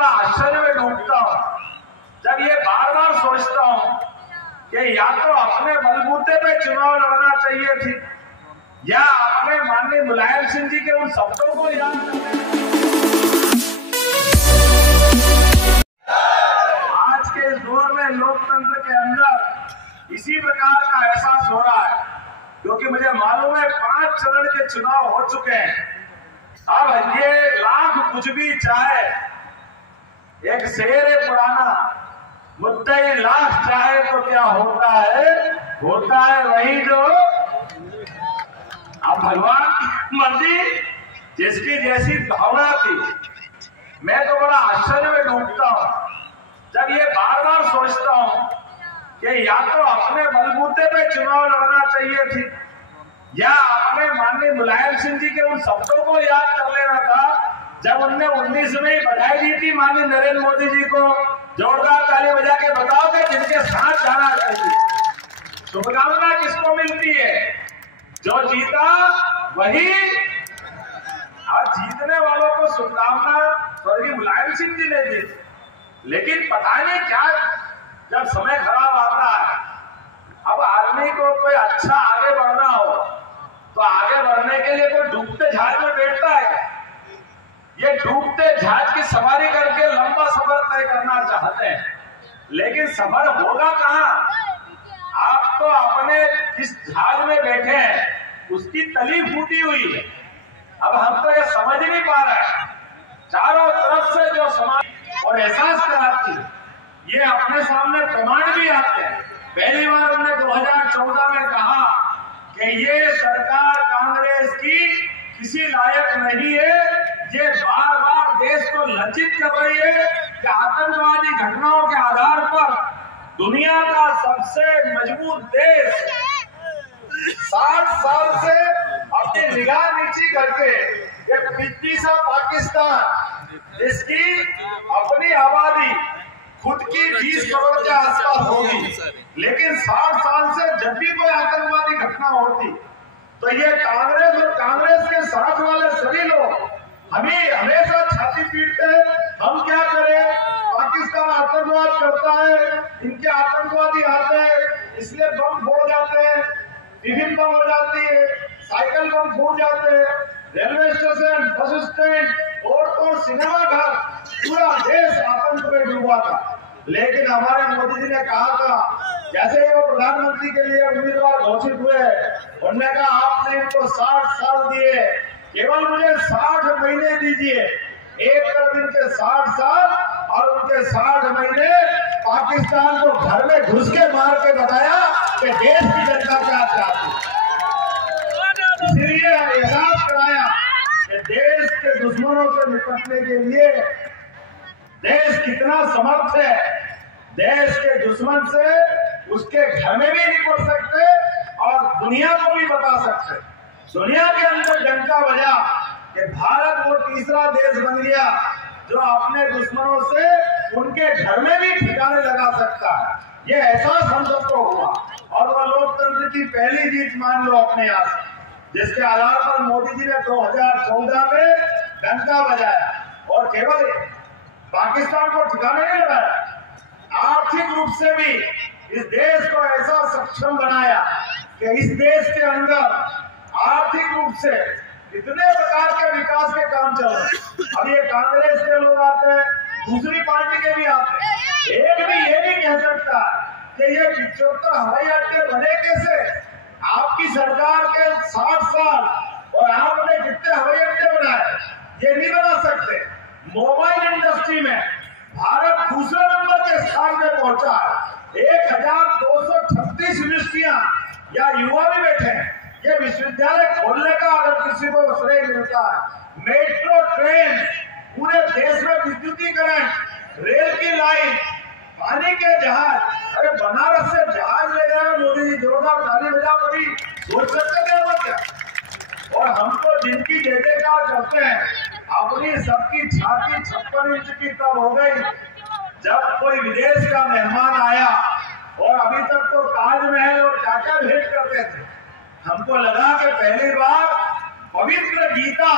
बड़ा आश्चर्य में डूबता हूँ जब ये बार बार सोचता हूँ कि या तो अपने बलबूते पे चुनाव लड़ना चाहिए थी या अपने माननीय मुलायम सिंह जी के उन शब्दों को याद करना। आज के इस दौर में लोकतंत्र के अंदर इसी प्रकार का एहसास हो रहा है, क्योंकि मुझे मालूम है 5 चरण के चुनाव हो चुके हैं। अब ये लाख कुछ भी चाहे, एक शेर है पुराना, मुद्दई लाख चाहे तो क्या होता है वही जो। अब भगवान की मर्जी, जिसकी जैसी भावना थी। मैं तो बड़ा आश्चर्य में डूबता हूँ जब ये बार बार सोचता हूँ कि या तो अपने बलबूते पे चुनाव लड़ना चाहिए थी या अपने माननीय मुलायम सिंह जी के उन शब्दों को याद कर लेना था जब उनने 19 में बधाई दी थी माननीय नरेंद्र मोदी जी को। जोरदार ताली बजा के बताओ कि जिनके साथ जाना चाहिए। शुभकामना किसको मिलती है? जो जीता वही। और जीतने वालों को शुभकामना स्वर्गीय मुलायम सिंह जी ने दी, लेकिन पता नहीं क्या जब समय खराब आता है, अब आदमी को कोई अच्छा आगे बढ़ना हो तो आगे बढ़ने के लिए कोई डूबते जहाज में बैठता है। ये डूबते जहाज की सवारी करके लंबा सफर तय करना चाहते हैं, लेकिन सफर होगा कहाँ? आप तो अपने जिस जहाज में बैठे हैं उसकी तली फूटी हुई है। अब हम तो ये समझ नहीं पा रहे हैं। चारों तरफ से जो समाज और एहसास कराती है, ये अपने सामने प्रमाण भी आते हैं। पहली बार हमने 2014 में कहा कि ये सरकार कांग्रेस की किसी लायक नहीं है। ये बार बार देश को लज्जित कर रही है कि आतंकवादी घटनाओं के आधार पर दुनिया का सबसे मजबूत देश 60 साल से अपनी निगाह नीची करके एक पिछड़ी सा पाकिस्तान, जिसकी अपनी आबादी खुद की 20 करोड़ के आसपास होगी, लेकिन 60 साल से जब भी कोई आतंकवादी घटना होती तो ये कांग्रेस और कांग्रेस के साथ वाले सभी लोग हमें हमेशा छाती पीटते हैं। हम क्या करें? पाकिस्तान आतंकवाद करता है, इनके आतंकवादी आते हैं इसलिए बम फोड़ जाते हैं, टिफिन बम हो जाती है, साइकिल बम फूट जाते हैं, रेलवे स्टेशन, बस स्टैंड और सिनेमा घर, पूरा देश आतंक में डूबा था। लेकिन हमारे मोदी जी ने कहा था, जैसे ही वो प्रधानमंत्री के लिए उम्मीदवार घोषित हुए, उन्होंने कहा आपने इनको 60 साल दिए, केवल मुझे 60 महीने दीजिए। एक तरफ इनके 60 साल और उनके 60 महीने पाकिस्तान को घर में घुस के मार के बताया कि देश की जनता क्या चाहती। इसलिए एहसास कराया कि देश के दुश्मनों से निपटने के लिए देश कितना समर्थ है। देश के दुश्मन से उसके घर में भी निपट सकते और दुनिया को भी बता सकते। दुनिया के अंदर डंका बजा कि भारत वो तीसरा देश बन गया जो अपने दुश्मनों से उनके घर में भी ठिकाने लगा सकता है। ये एहसास हम सबको हुआ और वह लोकतंत्र की पहली जीत मान लो अपने यहाँ से, जिसके आधार पर मोदी जी ने 2014 में डंका बजाया और केवल पाकिस्तान को ठिकाने नहीं लगाया, आर्थिक रूप से भी इस देश को ऐसा सक्षम बनाया कि इस देश के अंदर आर्थिक रूप से इतने प्रकार के विकास के काम चल रहे हैं। अब ये कांग्रेस के लोग आते हैं, दूसरी पार्टी के भी आते हैं, एक भी ये नहीं कह सकता कि ये 75 हवाई अड्डे बने कैसे। आपकी सरकार के 60 साल और आपने कितने हवाई अड्डे बनाए, ये नहीं बना सकते। मोबाइल इंडस्ट्री में भारत दूसरे नंबर के स्थान में पहुंचा है। 1236 यूनिवर्सिटियां या युवा भी बैठे हैं। ये विश्वविद्यालय खोलने का अगर किसी को श्रेय मिलता है, मेट्रो ट्रेन, पूरे देश में विद्युतीकरण, रेल की लाइन, पानी के जहाज, अरे बनारस से जहाज ले गए मोदी जी, जोरदार ताली बजा। कभी सोच सकते थे वो क्या? और हम तो जिनकी जय जयकार करते हैं, अपनी सबकी छाती 56 इंच की तब हो गई जब कोई विदेश का मेहमान आया और अभी तक तो ताजमहल और टाटा भेंट करते थे। हमको लगा कि पहली बार पवित्र गीता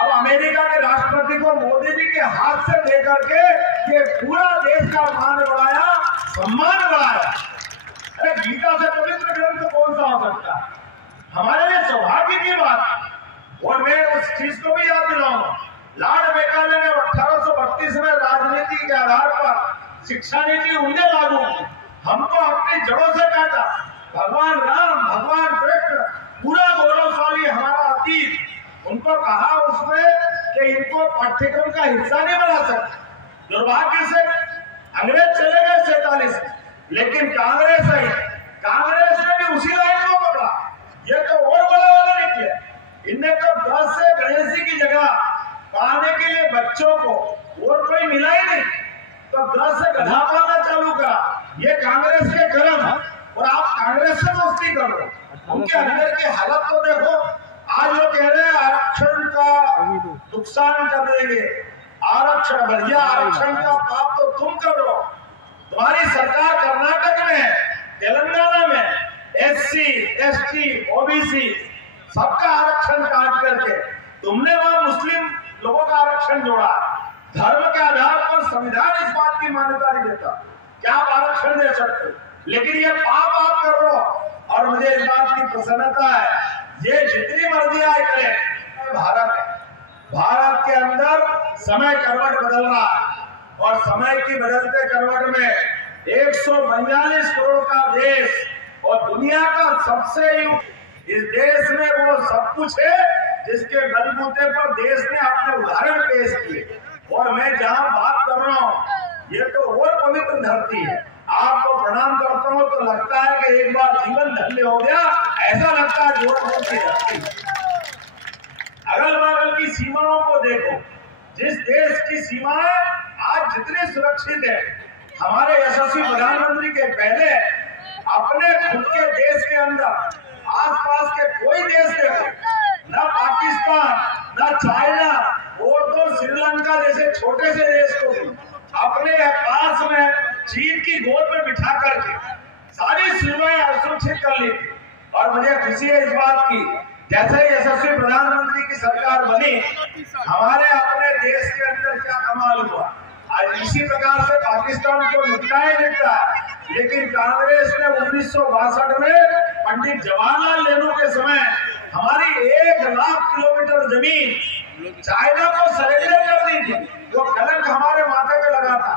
अब अमेरिका के राष्ट्रपति को मोदी जी के हाथ से दे करके ये पूरा देश का मान बढ़ाया, सम्मान बढ़ाया। अरे गीता से पवित्र ग्रंथ कौन सा हो सकता है? हमारे लिए सौभाग्य की बात है। और मैं उस चीज को भी याद दिलाऊंगा, लॉर्ड मेकाले ने 1832 में राजनीति के आधार पर शिक्षा नीति उन्हें लागू की, हमको अपनी जड़ों से काटा। भगवान राम, भगवान कृष्ण, पूरा गौरवशाली हमारा अतीत, उनको कहा उसमें कि इनको पाठ्यक्रम का हिस्सा नहीं बना सकते। दुर्भाग्य से अंग्रेज चले गए 47, लेकिन कांग्रेस ने भी उसी लाइन को पकड़ा। ये तो और बड़ा वाला निकले। इनने तो 10 से गणेश जी की जगह पढ़ाने के लिए बच्चों को और कोई मिला ही नहीं, तो 10 से गधा पढ़ाना चालू करा। ये कांग्रेस के कर्म, और आप कांग्रेस से दोस्ती कर रहे हो। उनके अंदर की हालत तो देखो। आज वो कह रहे हैं आरक्षण का नुकसान कर देंगे, आरक्षण बढ़िया, आरक्षण का पाप तो तुम कर रहे हो। तुम्हारी सरकार कर्नाटक में, तेलंगाना में SC, ST, OBC सबका आरक्षण काट करके तुमने वहां मुस्लिम लोगों का आरक्षण जोड़ा। धर्म के आधार पर संविधान इस बात की मान्यता नहीं देता क्या आप आरक्षण दे सकते हो, लेकिन ये पाप आप कर रहे हो। और मुझे इस बात की प्रसन्नता है, ये जितनी मर्जी आए करें, भारत के अंदर समय करवट बदल रहा है, और समय की बदलते करवट में 142 करोड़ का देश और दुनिया का सबसे इस देश में वो सब कुछ है जिसके बलबूते पर देश ने अपने उदाहरण पेश किए। और मैं जहां बात कर रहा हूं, ये तो और पवित्र धरती है। आपको प्रणाम करता हूं तो लगता है कि एक बार जीवन धन्य हो गया, ऐसा लगता है जोर की धरती। अगल बगल की सीमाओं को देखो, जिस देश की सीमाएं आज जितनी सुरक्षित है, हमारे यशस्वी प्रधानमंत्री के पहले अपने खुद के देश के अंदर आसपास के कोई देश देखो, न पाकिस्तान, न चाइना, और तो श्रीलंका जैसे छोटे से देश को भी अपने पास में चीन की गोद में बिठा करके सारी सीमाएं असुरक्षित कर ली थी। और मुझे खुशी है इस बात की, जैसे यशस्वी प्रधानमंत्री की सरकार बनी, हमारे अपने देश के अंदर क्या कमाल हुआ। आज इसी प्रकार से पाकिस्तान को निपटा है, लेकिन कांग्रेस ने 1962 में पंडित जवाहरलाल नेहरू के समय हमारी 1 लाख किलोमीटर जमीन चाइना को सरेंडर कर दी थी। वो कलंक हमारे माथे पे लगा था।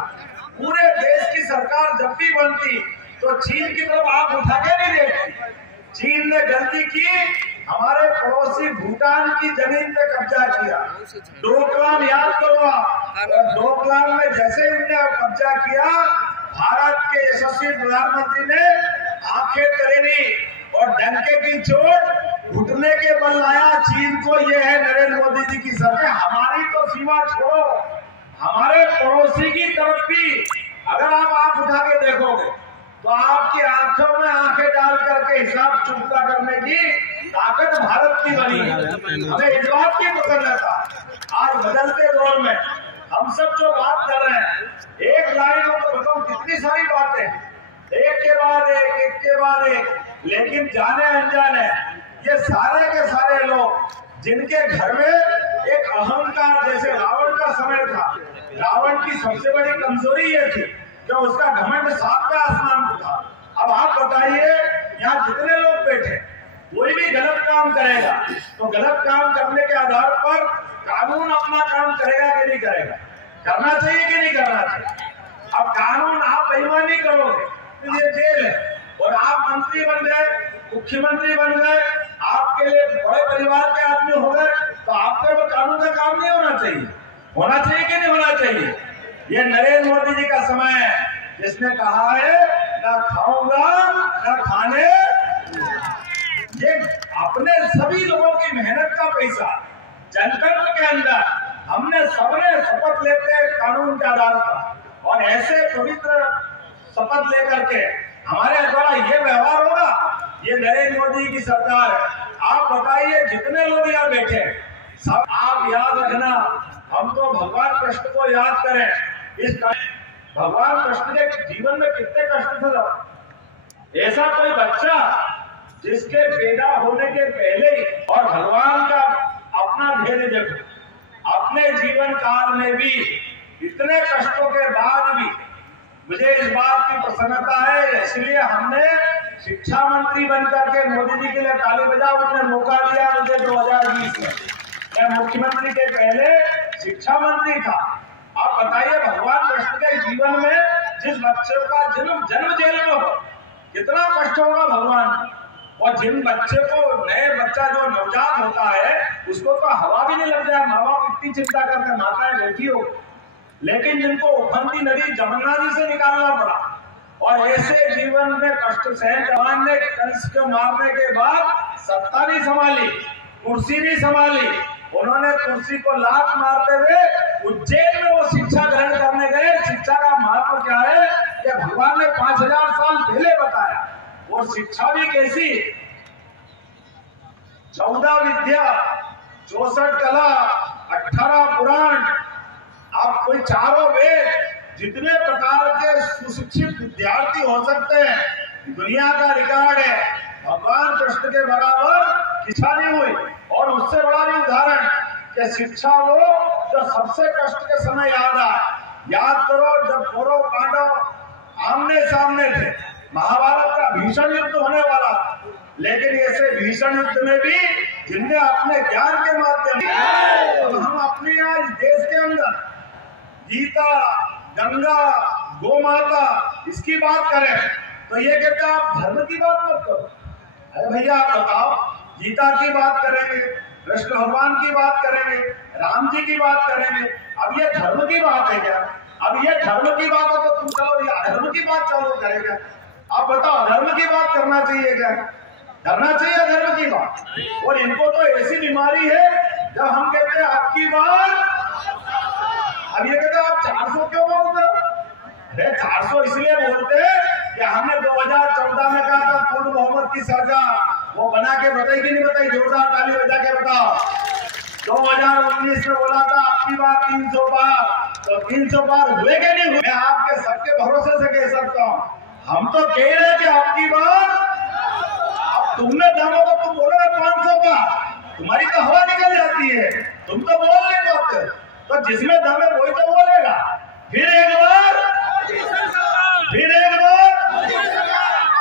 पूरे देश की सरकार जब भी बनती तो चीन की तरफ आंख उठा के नहीं देखती। चीन ने गलती की, हमारे पड़ोसी भूटान की जमीन पे कब्जा किया। डोकलाम याद करो आप, डोकलाम में जैसे उन्होंने कब्जा किया, भारत के यशस्वी प्रधानमंत्री ने आंखें तरेरी और डंके की चोट घुटने के बल लाया चीन को। ये है नरेंद्र मोदी जी की सरकार। हमारी तो सीमा छोड़ो, हमारे पड़ोसी की तरफ भी अगर आप आंख उठा के देखोगे तो आपकी आंखों में आंखें डाल करके हिसाब चुकता करने की ताकत भारत की बनी है। हमें इस बात की प्रसन्नता, आज बदलते दौर में हम सब जो बात कर रहे हैं, एक लाइन में तो बताऊं कितनी सारी बातें, एक के बाद एक, लेकिन जाने अनजाने ये सारे के सारे लोग जिनके घर में एक अहंकार, जैसे रावण का समय था, रावण की सबसे बड़ी कमजोरी ये थी कि उसका घमंड 7वें आसमान पर था। अब आप बताइए, यहाँ जितने लोग बैठे, कोई भी गलत काम करेगा तो गलत काम करने के आधार पर कानून अपना काम करेगा कि नहीं करेगा, करना चाहिए कि नहीं करना चाहिए। अब कानून आप बेईमानी करोगे तो ये जेल है, और आप मंत्री बन गए, मुख्यमंत्री बन गए, आपके लिए बड़े परिवार के आदमी हो गए, तो आपके वो कानून का काम नहीं होना चाहिए। होना चाहिए कि नहीं होना चाहिए। ये नरेंद्र मोदी जी का समय है, जिसने कहा है ना खाऊंगा ना खाने, ये अपने सभी लोगों की मेहनत का पैसा जनतंत्र के अंदर हमने सबने शपथ लेते हैं कानून के आधार पर, और ऐसे पवित्र शपथ लेकर के हमारे द्वारा ये व्यवहार होगा। ये नरेंद्र मोदी की सरकार है। आप बताइए, जितने लोग यहाँ बैठे सब आप याद रखना, हम तो भगवान कृष्ण को याद करें। इस भगवान कृष्ण के जीवन में कितने कष्ट थे। ऐसा कोई बच्चा जिसके पैदा होने के पहले ही, और भगवान का अपना धैर्य देखो, अपने जीवन काल में भी इतने कष्टों के बाद भी मुझे इस बात की प्रसन्नता है, इसलिए हमने शिक्षा मंत्री बनकर के मोदी जी के लिए ताली बजाओ, उन्होंने मौका दिया मुझे 2020 में। मैं मुख्यमंत्री के पहले शिक्षा मंत्री था। आप बताइए, भगवान कृष्ण के जीवन में जिस बच्चे का जन्म जेल में हो, कितना कष्ट होगा भगवान। और जिन बच्चे को, नए बच्चा जो नवजात होता है, उसको तो हवा भी नहीं लग जाए, माँ बाप इतनी चिंता करते, माताएं बैठी हो, लेकिन जिनको उफनती नदी जमुना जी से निकालना पड़ा, और ऐसे जीवन में कष्ट सहन। जवान ने कंस को मारने के बाद सत्ता भी संभाली, कुर्सी भी संभाली। उन्होंने कुर्सी को लात मारते हुए उज्जैन में वो शिक्षा ग्रहण करने गए। शिक्षा का महत्व क्या है कि भगवान ने 5000 साल पहले बताया। वो शिक्षा भी कैसी, 14 विद्या, 64 कला, 18 पुराण, आप कोई चारों वेद, जितने प्रकार के सुशिक्षित विद्यार्थी हो सकते हैं, दुनिया का रिकॉर्ड है। भगवान कृष्ण के बराबर शिक्षा नहीं हुई। और उससे बड़ा भी उदाहरण कि शिक्षा वो जो सबसे कष्ट के समय याद आए। याद करो, जब कौरव पांडव आमने सामने थे, महाभारत का भीषण युद्ध होने वाला, लेकिन ऐसे भीषण युद्ध में भी जिनने अपने ज्ञान के माध्यम से, हम अपने आज देश के अंदर गीता, गंगा, गौ माता, इसकी बात करें तो ये कहते हैं आप धर्म की बात मत करो। अरे भैया, आप बताओ, गीता की बात करेंगे, कृष्ण भगवान की बात करेंगे, राम जी की बात करेंगे, अब ये धर्म की बात है क्या? अब ये धर्म की बात है तो तुम चलो ये अधर्म की बात चालू करेगा? आप बताओ, धर्म की बात करना चाहिए क्या? करना चाहिए धर्म की बात। और इनको तो ऐसी बीमारी है, जब हम कहते हैं आपकी बात, अब ये कहते हैं आप 400 क्यों बोलते हो? अरे 400 इसलिए बोलते कि हमने 2014 में कहा था पूर्ण बहुमत की सरकार, वो बना के बताई कि नहीं बताई? जोरदार ताली बजा के बताओ। 2019 में बोला था आपकी बात 300 पार, तो 300 पार हुए कि नहीं हुए? मैं आपके सबके भरोसे से कह सकता हूँ, हम तो कह रहे कि आपकी बात, अब तुमने दामो तो तुम बोलो 500 पार, तुम्हारी तो हवा निकल जाती है, तुम तो बोल नहीं पाते। तो जिसमें दम है वही तो बोलेगा। फिर एक बार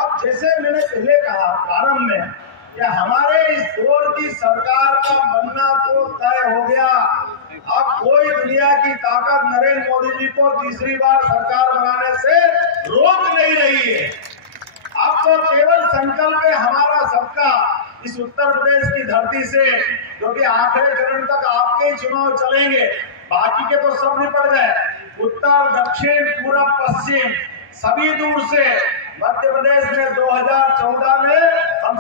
अब जैसे मैंने पहले कहा प्रारंभ में कि हमारे इस दौर की सरकार का बनना तो तय हो गया। अब कोई दुनिया की ताकत नरेंद्र मोदी जी को तीसरी बार सरकार बनाने से रोक नहीं रही है। अब तो केवल संकल्प है हमारा सबका, इस उत्तर प्रदेश की धरती से, क्योंकि आखिरी चरण तक आपके ही चुनाव चलेंगे, बाकी के तो सब निपट गए। उत्तर, दक्षिण, पूर्व, पश्चिम, सभी दूर से मध्य प्रदेश में 2014 में हम